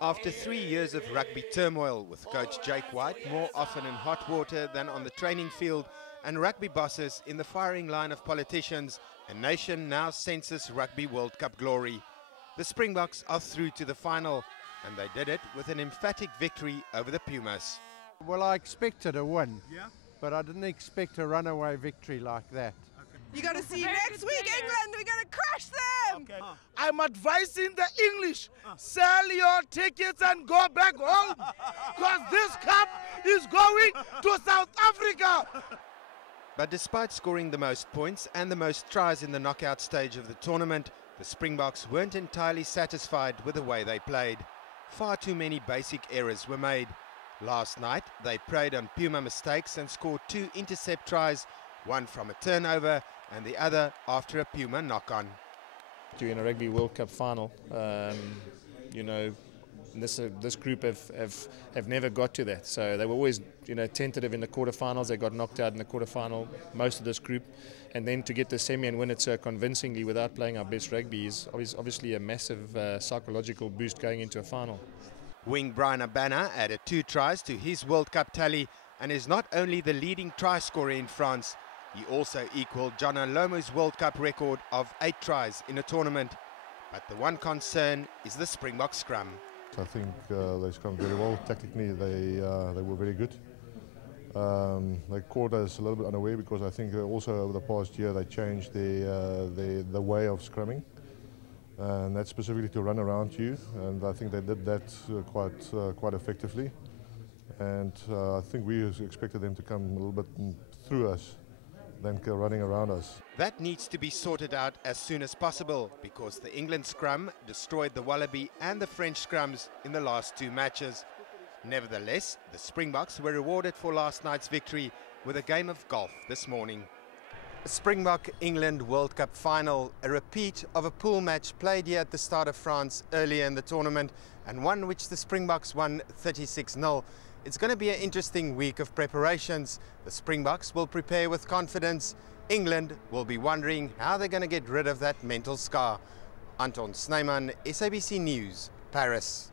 After 3 years of rugby turmoil with coach Jake White more often in hot water than on the training field and rugby bosses in the firing line of politicians, a nation now senses Rugby World Cup glory. The Springboks are through to the final, and they did it with an emphatic victory over the Pumas. Well, I expected a win, but I didn't expect a runaway victory like that. You got to see next week, England, we're going to crush them! Okay. I'm advising the English, sell your tickets and go back home, because this cup is going to South Africa! But despite scoring the most points and the most tries in the knockout stage of the tournament, the Springboks weren't entirely satisfied with the way they played. Far too many basic errors were made. Last night, they preyed on Puma mistakes and scored 2 intercept tries, one from a turnover and the other after a Puma knock-on. During a Rugby World Cup final, this group have never got to that. So they were always, tentative in the quarterfinals. They got knocked out in the quarterfinal, most of this group, and then to get the semi and win it so convincingly without playing our best rugby is obviously a massive psychological boost going into a final. Wing Brian Abana added 2 tries to his World Cup tally and is not only the leading try scorer in France, he also equalled John Olomu's World Cup record of 8 tries in a tournament. But the one concern is the Springbok scrum. I think they scrummed very well. Tactically, they were very good. They caught us a little bit unaware because I think also over the past year they changed the way of scrumming, and that's specifically to run around you. And I think they did that quite effectively. And I think we expected them to come a little bit through us than running around us. That needs to be sorted out as soon as possible because the England scrum destroyed the Wallaby and the French scrums in the last 2 matches. Nevertheless, the Springboks were rewarded for last night's victory with a game of golf this morning. A Springbok England World Cup final, a repeat of a pool match played here at the start of France earlier in the tournament and one which the Springboks won 36-0. It's going to be an interesting week of preparations. The Springboks will prepare with confidence. England will be wondering how they're going to get rid of that mental scar. Anton Snyman, SABC News, Paris.